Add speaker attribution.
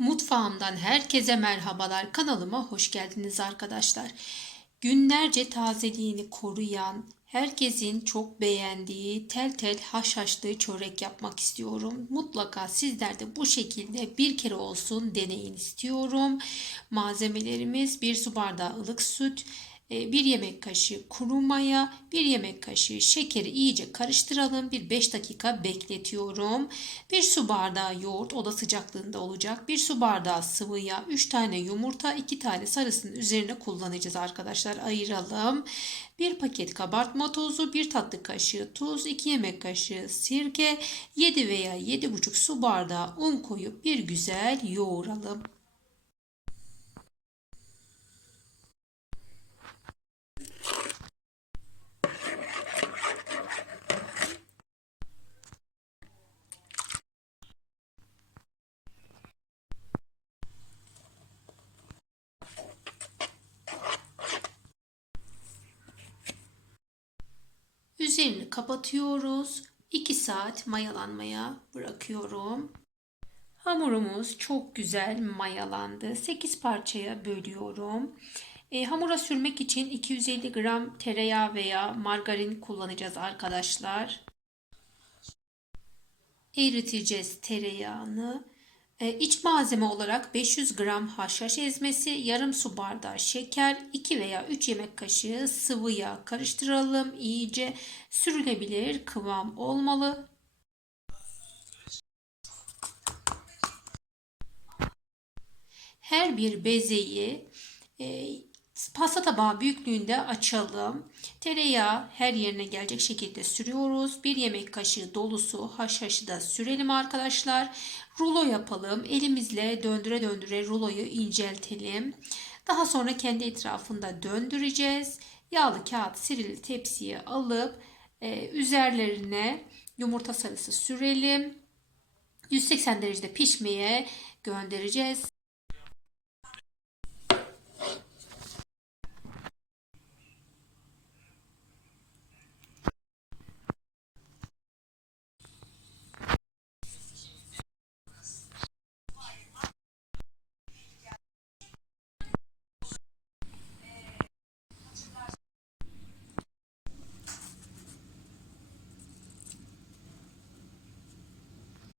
Speaker 1: Mutfağımdan herkese merhabalar. Kanalıma hoş geldiniz arkadaşlar. Günlerce tazeliğini koruyan, herkesin çok beğendiği tel tel haşhaşlı çörek yapmak istiyorum. Mutlaka sizler de bu şekilde bir kere olsun deneyin istiyorum. Malzemelerimiz 1 su bardağı ılık süt, 1 yemek kaşığı kuru maya, 1 yemek kaşığı şekeri iyice karıştıralım. Bir 5 dakika bekletiyorum. 1 su bardağı yoğurt oda sıcaklığında olacak. 1 su bardağı sıvı yağ, 3 tane yumurta, 2 tane sarısının üzerine kullanacağız arkadaşlar. Ayıralım. 1 paket kabartma tozu, 1 tatlı kaşığı tuz, 2 yemek kaşığı sirke, 7 veya 7,5 su bardağı un koyup bir güzel yoğuralım. Üzerini kapatıyoruz. 2 saat mayalanmaya bırakıyorum. Hamurumuz çok güzel mayalandı. 8 parçaya bölüyorum. E, hamura sürmek için 250 gram tereyağı veya margarin kullanacağız arkadaşlar. Eriteceğiz tereyağını. E, iç malzeme olarak 500 gram haşhaş ezmesi, yarım su bardağı şeker, 2 veya 3 yemek kaşığı sıvı yağ karıştıralım. İyice sürülebilir kıvam olmalı. Her bir bezeyi e, pasta tabağı büyüklüğünde açalım. Tereyağı her yerine gelecek şekilde sürüyoruz. Bir yemek kaşığı dolusu haşhaşı da sürelim arkadaşlar. Rulo yapalım. Elimizle döndüre döndüre ruloyu inceltelim. Daha sonra kendi etrafında döndüreceğiz. Yağlı kağıt sirili tepsiye alıp e, üzerlerine yumurta sarısı sürelim. 180 derecede pişmeye göndereceğiz.